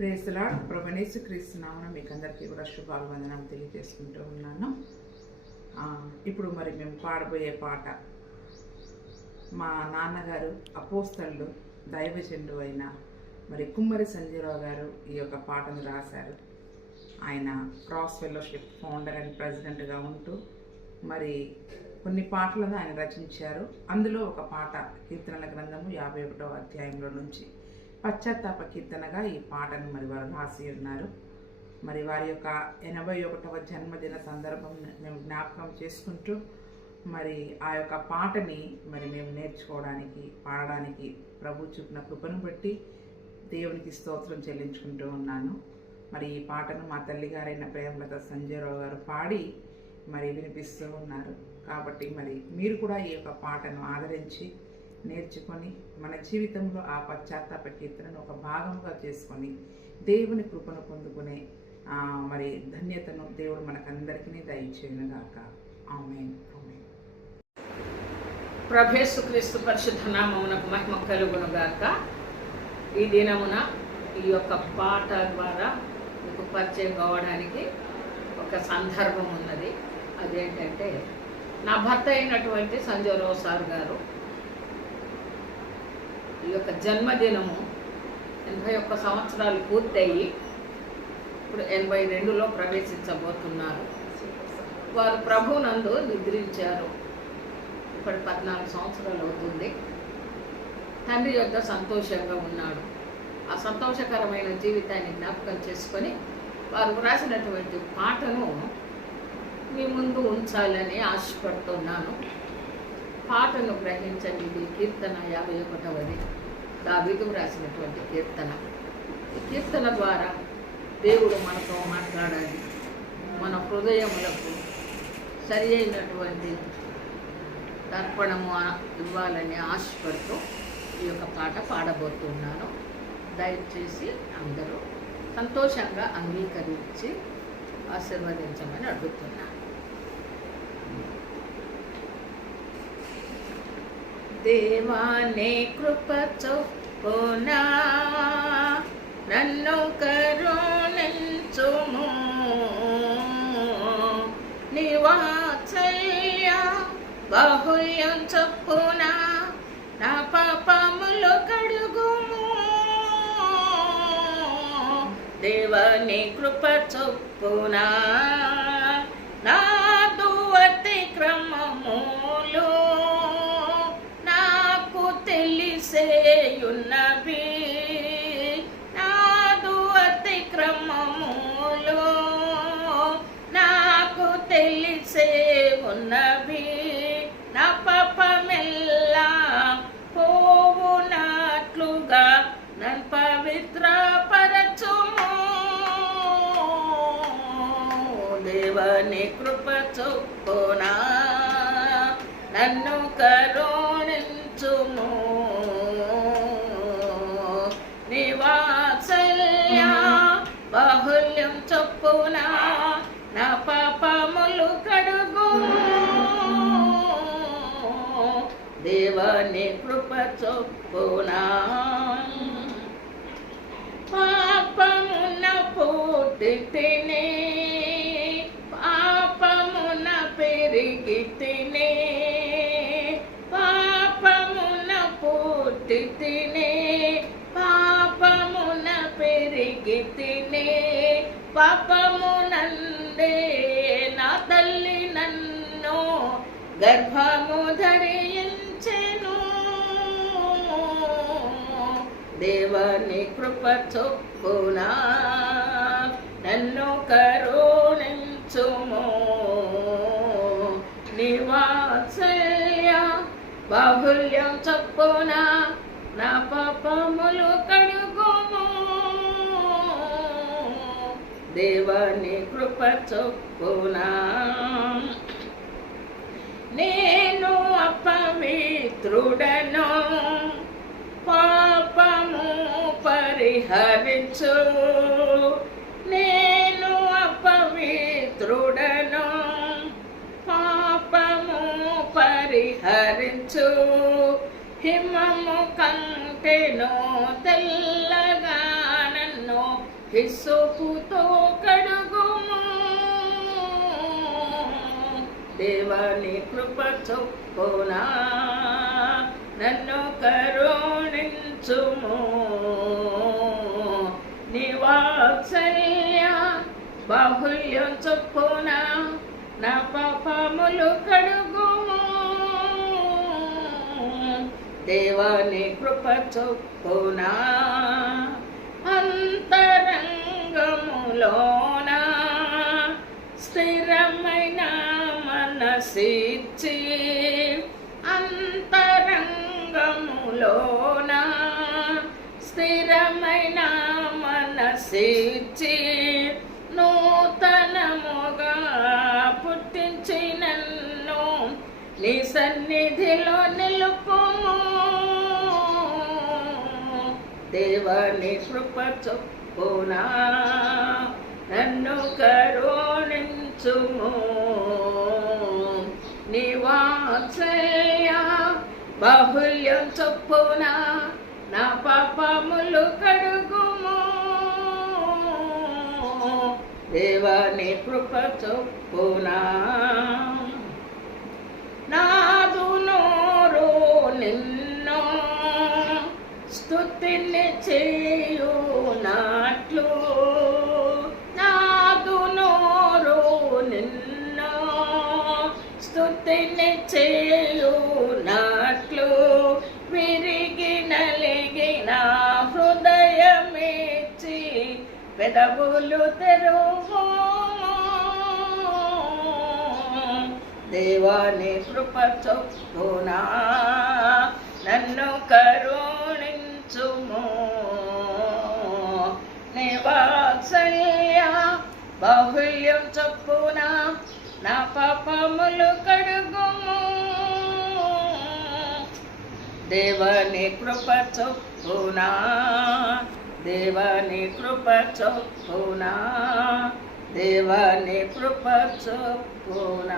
Praise the lord. ప్రభువైన యేసుక్రీస్తు నామమున మీకు అందరికీ కూడా శుభాభివందనం తెలియజేసుకుంటూ ఉన్నాను. ఇప్పుడు మరి మేము పాడబోయే పాట మా నాన్నగారు అపోస్తలుడు దైవజనుడు అయిన మరి కుమ్మరి సంజీవరావు గారు ఈ యొక్క పాటను రాశారు. ఆయన క్రాస్ ఫెలోషిప్ ఫౌండర్ అండ్ ప్రెసిడెంట్గా ఉంటూ మరి కొన్ని పాటలను ఆయన రచించారు. అందులో ఒక పాట కీర్తనల గ్రంథము 51వ అధ్యాయంలో నుంచి పశ్చాత్తాప కీర్తనగా ఈ పాటను మరి వారు రాసి ఉన్నారు. మరి వారి యొక్క 81వ జన్మదిన సందర్భం మేము జ్ఞాపకం చేసుకుంటూ మరి ఆ యొక్క పాటని మరి మేము నేర్చుకోవడానికి పాడడానికి ప్రభు చూపిన కృపను బట్టి దేవునికి స్తోత్రం చెల్లించుకుంటూ ఉన్నాను. మరి ఈ పాటను మా తల్లిగారైన ప్రేమలత సంజయరావు గారు పాడి మరి వినిపిస్తూ ఉన్నారు. కాబట్టి మరి మీరు కూడా ఈ యొక్క పాటను ఆదరించి నేర్చుకొని మన జీవితంలో ఆ పశ్చాత్తాప కీర్తనను ఒక భాగంగా చేసుకొని దేవుని కృపను పొందుకునే మరి ధన్యతను దేవుడు మనకందరికీ దయచేయునుగాక. ఆమేన్. ఆమేన్. ప్రభు యేసుక్రీస్తు పరిశుద్ధ నామమునకు మహిమ కలుగునుగాక. ఈ దినమున ఈ యొక్క పాట ద్వారా మీకు పరిచయం కావడానికి ఒక సందర్భం ఉన్నది. అదేంటంటే నా భర్త అయినటువంటి సంజయరావు సార్ గారు ఈ యొక్క జన్మదినము 81 సంవత్సరాలు పూర్తయి ఇప్పుడు 82లో ప్రవేశించబోతున్నారు. వారు ప్రభునందు నిద్రించారు. ఇప్పుడు 14 సంవత్సరాలు అవుతుంది. తండ్రి యొద్ద సంతోషంగా ఉన్నాడు. ఆ సంతోషకరమైన జీవితాన్ని జ్ఞాపకం చేసుకొని వారు రాసినటువంటి పాటను మీ ముందు ఉంచాలని ఆశపడుతున్నాను. పాటను గ్రహించండి. ఇది కీర్తన 51వది, దావీదు రాసినటువంటి కీర్తన. ఈ కీర్తన ద్వారా దేవుడు మనతో మాట్లాడాలి, మన హృదయములకు సరి అయినటువంటి తర్పణము ఇవ్వాలని ఆశపడుతూ ఈ యొక్క పాట పాడబోతున్నాను. దయచేసి అందరూ సంతోషంగా అంగీకరించి ఆశీర్వదించమని అడుగుతున్నాను. దేవా నీ కృప చొప్పున నన్ను కరుణించుము, నీ వాత్సల్య బాహుల్యం చొప్పున నా పాపములు కడుగుము. దేవా నీ కృప చొప్పున నా అతిక్రమములు నాకు తెలిసేయున్నవి, నాదు అతిక్రమములు నాకు తెలిసే ఉన్నవి. నా పాపమెల్లా పోవునట్లుగా నన్ను పవిత్రపరచుము. దేవని కృప చొప్పున నన్ను కరుణించుము, నీ వాత్సల్య బాహుల్యం చొప్పున నా పాపములు కడుగుము. దేవని కృప చొప్పున పాపమున పుట్టితిని, పాపమున పెరిగితిని, పాపమున పుట్టితిని, పాపమున పెరిగితిని. పాపమునందే నా తల్లి నన్ను గర్భము ధరించెను. దేవని కృప చొప్పున నన్ను కరుణించుము, నీ వాత్సల్య బాహుల్యం చొప్పున నా పాపములు కడుగుము. దేవని కృప చొప్పున నేను అపవిత్రుడను, పాపము పరిహరించు. నేను అపవిత్రుడను, పాపము పరిహరించు. హిమము కంటెను తెల్లగా నన్ను హిస్సోపుతో కడుగుము. దేవాని కృప చొప్పున నన్ను కరుణించుము. నీ వాత్సల్య బాహుల్యం చొప్పున నా పాపములు కడుగుము. దేవాని కృప చొప్పున అంతరంగములోన స్థిరమైన మనసిచ్చి, అంతరంగములోన స్థిరమైన మనసిచ్చి, నూతనముగా పుట్టించి నన్ను నీ సన్నిధిలో నిలుపుము. దేవాని కృప చొప్పున నన్ను కరుణించుము. నీ వాత్సల్య బాహుల్యం చొప్పున నా పాపములు కడుగుము. దేవాని కృప చొప్పున నాదు నోరు నిన్ను స్తుతిని చేయునట్లు, నాదు నోరు నిన్ను స్తుతిని చేయునట్లు, విరిగి నలిగిన హృదయమిచ్చి పెదవులు తెరువు. దేవాని కృప చొప్పున నన్ను కరుణించుము. నీ వాత్సల్య బాహుల్యం చొప్పున నా పాపములు కడుగుము. దేవాని కృప చొప్పున, దేవాని కృప చొప్పున, దేవాని కృప చొప్పున.